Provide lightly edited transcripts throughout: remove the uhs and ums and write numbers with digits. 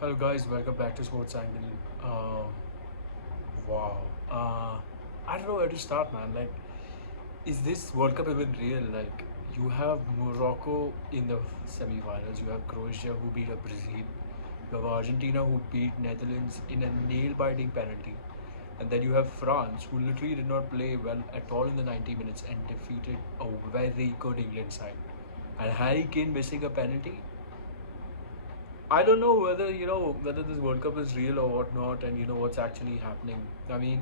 Hello guys, welcome back to Sports Angle. Wow. I don't know where to start, man. Like, is this World Cup even real? Like, you have Morocco in the semi-finals. You have Croatia who beat up Brazil. You have Argentina who beat Netherlands in a nail-biting penalty. And then you have France who literally did not play well at all in the 90 minutes and defeated a very good England side. And Harry Kane missing a penalty. I don't know whether this World Cup is real or whatnot, and what's actually happening. I mean,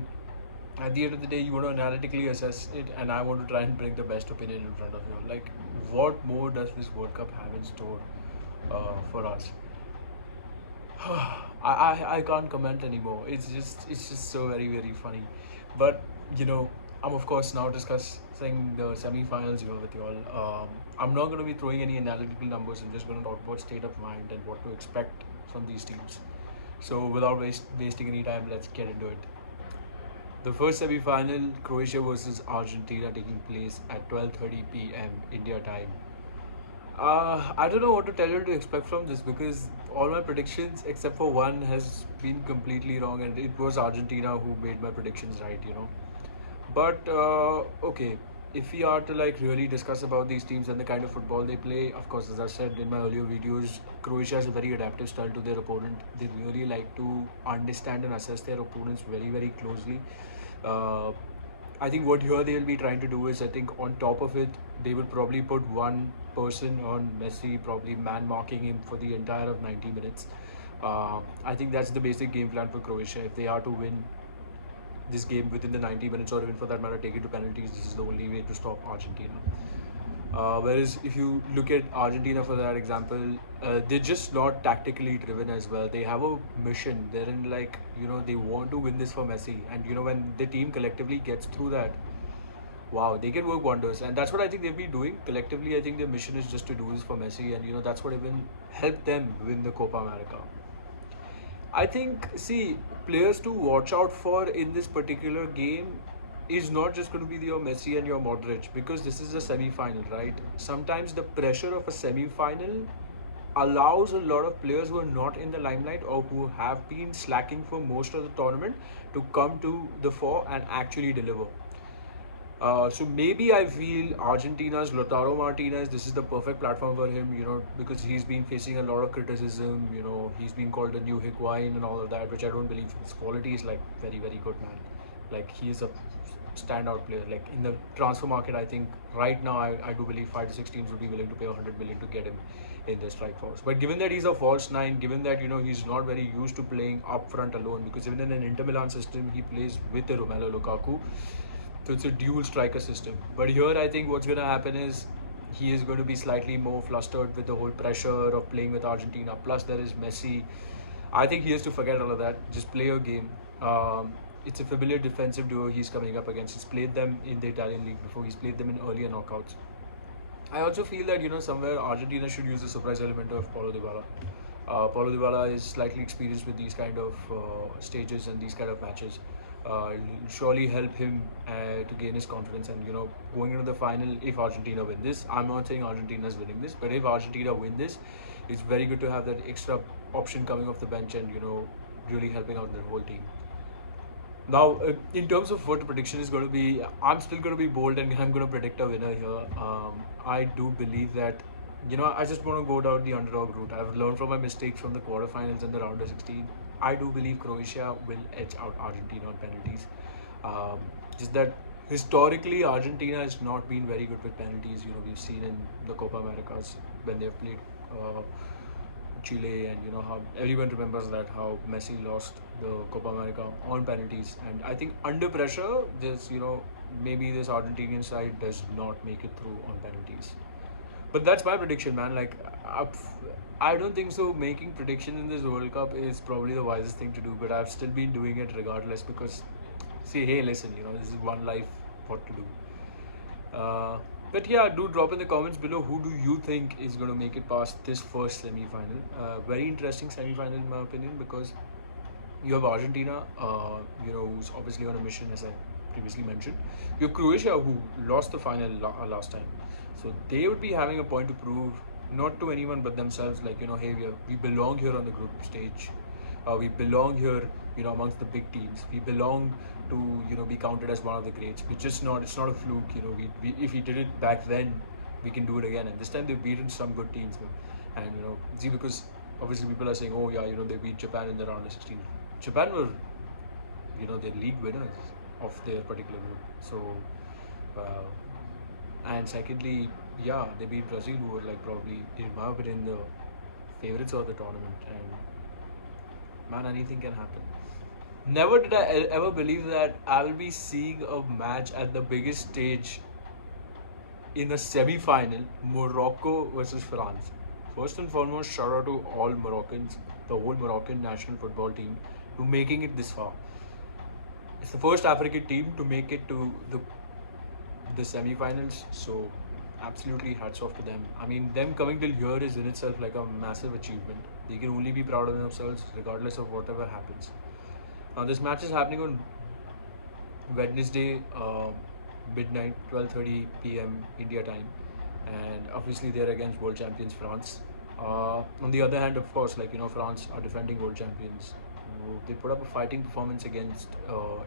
at the end of the day, you want to analytically assess it, and I want to try and bring the best opinion in front of you. Like, what more does this World Cup have in store for us? I can't comment anymore. It's just so very funny, but you know I'm of course now discussing the semi-finals here with you all. I'm not going to be throwing any analytical numbers. I'm just going to talk about state of mind and what to expect from these teams. So without wasting any time, let's get into it. The first semi-final, Croatia versus Argentina, taking place at 12:30 p.m. India time. I don't know what to tell you to expect from this because all my predictions, except for one, has been completely wrong, and it was Argentina who made my predictions right. But okay, if we are to like really discuss about these teams and the kind of football they play, of course, as I said in my earlier videos, Croatia has a very adaptive style to their opponent. They really like to understand and assess their opponents very closely. Uh, I think what here they will be trying to do is, I think on top of it, they will probably put one person on Messi, probably man marking him for the entire of 90 minutes. I think that's the basic game plan for Croatia. If they are to win this game within the 90 minutes, or even for that matter, take it to penalties, this is the only way to stop Argentina. Whereas if you look at Argentina for that example, they're just not tactically driven as well. They have a mission. They're in like, they want to win this for Messi. And when the team collectively gets through that, wow, they can work wonders. And that's what I think they've been doing. Collectively, I think their mission is just to do this for Messi. And that's what even helped them win the Copa America. I think, see, players to watch out for in this particular game is not just going to be your Messi and your Modric, because this is a semi-final, right? Sometimes the pressure of a semi-final allows a lot of players who are not in the limelight or who have been slacking for most of the tournament to come to the fore and actually deliver. So maybe I feel Argentina's Lautaro Martinez, this is the perfect platform for him, because he's been facing a lot of criticism. He's been called a new Higuain and all of that, which I don't believe. His quality is like very good, man. Like, he is a standout player. Like, in the transfer market, I think right now I do believe 5 to 6 teams would be willing to pay 100 million to get him in the strike force. But given that he's a false nine, given that he's not very used to playing up front alone, because even in an Inter Milan system he plays with the Romelu Lukaku, so it's a dual striker system. But here I think what's going to happen is he is going to be slightly more flustered with the whole pressure of playing with Argentina. Plus there is Messi. I think he has to forget all of that. Just play your game. It's a familiar defensive duo he's coming up against. He's played them in the Italian league before. He's played them in earlier knockouts. I also feel that somewhere Argentina should use the surprise element of Paulo Dybala. Paulo Dybala is slightly experienced with these kind of stages and these kind of matches. It'll surely help him to gain his confidence, and going into the final, if Argentina win this, I'm not saying Argentina is winning this, but if Argentina win this, it's very good to have that extra option coming off the bench and really helping out the whole team. Now, in terms of what the prediction is going to be, I'm still going to be bold and I'm going to predict a winner here. I do believe that, I just want to go down the underdog route. I've learned from my mistakes from the quarterfinals and the round of 16. I do believe Croatia will edge out Argentina on penalties. Um, just that historically, Argentina has not been very good with penalties. We've seen in the Copa Americas when they've played Chile, and how everyone remembers that how Messi lost the Copa America on penalties. And I think under pressure, this maybe this Argentinian side does not make it through on penalties. But that's my prediction, man. Like, I don't think so. Making prediction in this World Cup is probably the wisest thing to do, but I've still been doing it regardless because, see, hey, listen, this is one life. What to do? But yeah, do drop in the comments below who do you think is going to make it past this first semi-final. Very interesting semi-final in my opinion, because you have Argentina, who's obviously on a mission, as I previously mentioned. You have Croatia, who lost the final last time, so they would be having a point to prove. not to anyone but themselves, like, hey, we belong here on the group stage. We belong here, amongst the big teams. We belong to, be counted as one of the greats. It's just not, it's not a fluke. If we did it back then, we can do it again. And this time they've beaten some good teams. And, see, because obviously people are saying, oh yeah, they beat Japan in the round of 16. Japan were, their league winners of their particular group. So, and secondly, yeah, they beat Brazil, who were like probably, in my opinion, the favorites of the tournament. And man, anything can happen. Never did I ever believe that I will be seeing a match at the biggest stage in a semi-final, Morocco versus France. First and foremost, shout out to all Moroccans, the whole Moroccan national football team, to making it this far. It's the first African team to make it to the semi-finals, so absolutely hats off to them. I mean, them coming till here is in itself like a massive achievement. They can only be proud of themselves regardless of whatever happens. Now this match is happening on Wednesday, midnight, 12:30 p.m. India time, and obviously they're against world champions France. On the other hand, of course, France are defending world champions. They put up a fighting performance against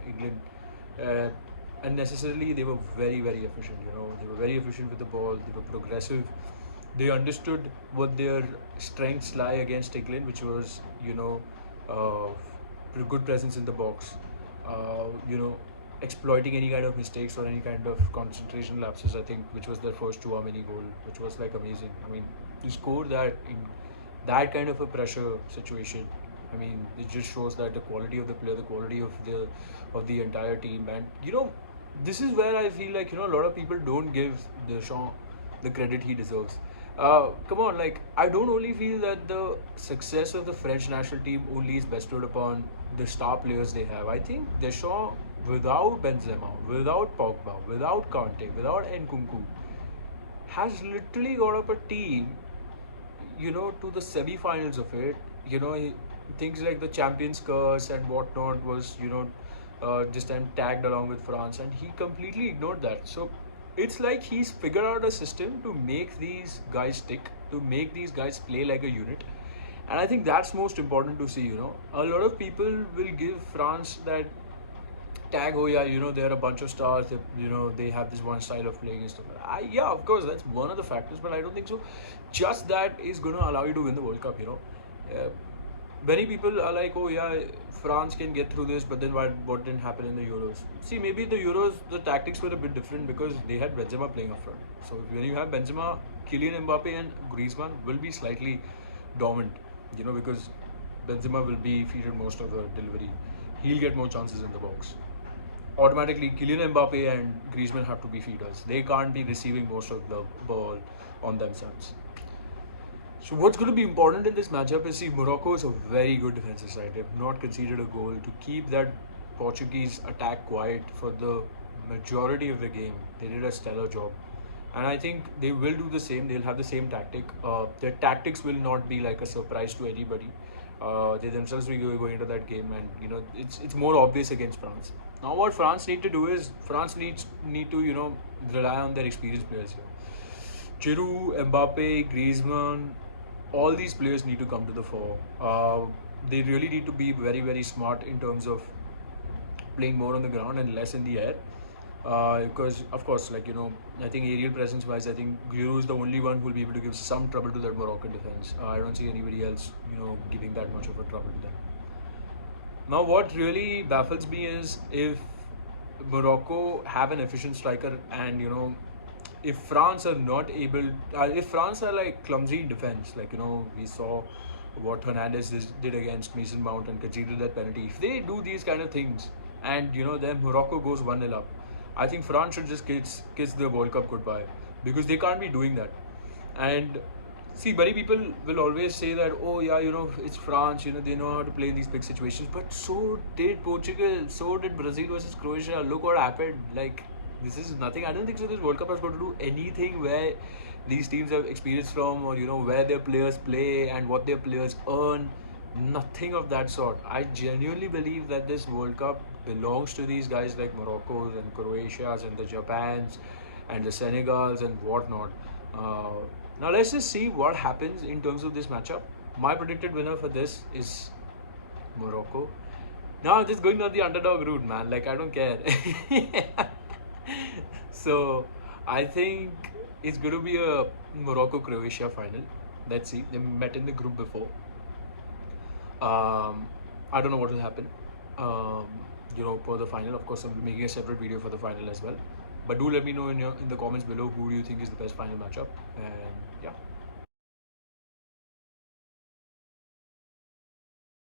England. Uh, and necessarily they were very, very efficient. They were very efficient with the ball. They were progressive. They understood what their strengths lie against England, which was good presence in the box. Uh, you know, Exploiting any kind of mistakes or any kind of concentration lapses. I think which was their first Chouameni goal, which was like amazing. I mean, to score that in that kind of a pressure situation, I mean, it just shows that the quality of the player, the quality of the entire team, and this is where I feel like a lot of people don't give Deschamps the credit he deserves. Come on, like I don't only feel that the success of the French national team only is bestowed upon the star players they have. I think Deschamps, without Benzema, without Pogba, without Kante, without Nkunku, has literally got up a team to the semi-finals of it. Things like the Champions Curse and whatnot was, this time tagged along with France, and he completely ignored that. So it's like he's figured out a system to make these guys stick, to make these guys play like a unit. And I think that's most important to see. A lot of people will give France that tag, oh yeah, they're a bunch of stars, they have this one style of playing and stuff. Yeah, of course, that's one of the factors, but I don't think so. Just that is going to allow you to win the World Cup. Many people are like, oh yeah, France can get through this, but then what didn't happen in the Euros? See, maybe the Euros, the tactics were a bit different because they had Benzema playing up front. So when you have Benzema, Kylian Mbappe and Griezmann will be slightly dominant, because Benzema will be featured most of the delivery. He'll get more chances in the box. Automatically, Kylian Mbappe and Griezmann have to be feeders. They can't be receiving most of the ball on themselves. So what's going to be important in this matchup is, see, Morocco is a very good defensive side. They've not conceded a goal. To keep that Portuguese attack quiet for the majority of the game, they did a stellar job. And I think they will do the same. They'll have the same tactic. Their tactics will not be like a surprise to anybody. They themselves will be going into that game, and it's more obvious against France. Now what France need to do is France need to rely on their experienced players here. Giroud, Mbappe, Griezmann, all these players need to come to the fore. They really need to be very, very smart in terms of playing more on the ground and less in the air. Because of course, I think aerial presence wise, I think Giroud is the only one who will be able to give some trouble to that Moroccan defense. I don't see anybody else, giving that much of a trouble to them. Now, what really baffles me is if Morocco have an efficient striker, and if France are not able, if France are like clumsy in defense, we saw what Hernandez did against Mason Mount and conceded that penalty. If they do these kind of things, and then Morocco goes 1-0 up, I think France should just kiss the World Cup goodbye, because they can't be doing that. And see, many people will always say that, oh yeah, it's France, they know how to play in these big situations. But so did Portugal, so did Brazil versus Croatia. Look what happened. Like, this is nothing. I don't think so this World Cup has got to do anything where these teams have experience from, or where their players play and what their players earn. Nothing of that sort. I genuinely believe that this World Cup belongs to these guys like Morocco's and Croatia's and the Japans and the Senegals and whatnot. Now let's just see what happens in terms of this matchup. My predicted winner for this is Morocco. Now I'm just going on the underdog route, man. Like I don't care. So I think it's going to be a Morocco-Croatia final. Let's see. They met in the group before. I don't know what will happen. For the final. Of course, I'm making a separate video for the final as well. But do let me know in the comments below who do you think is the best final matchup. And yeah.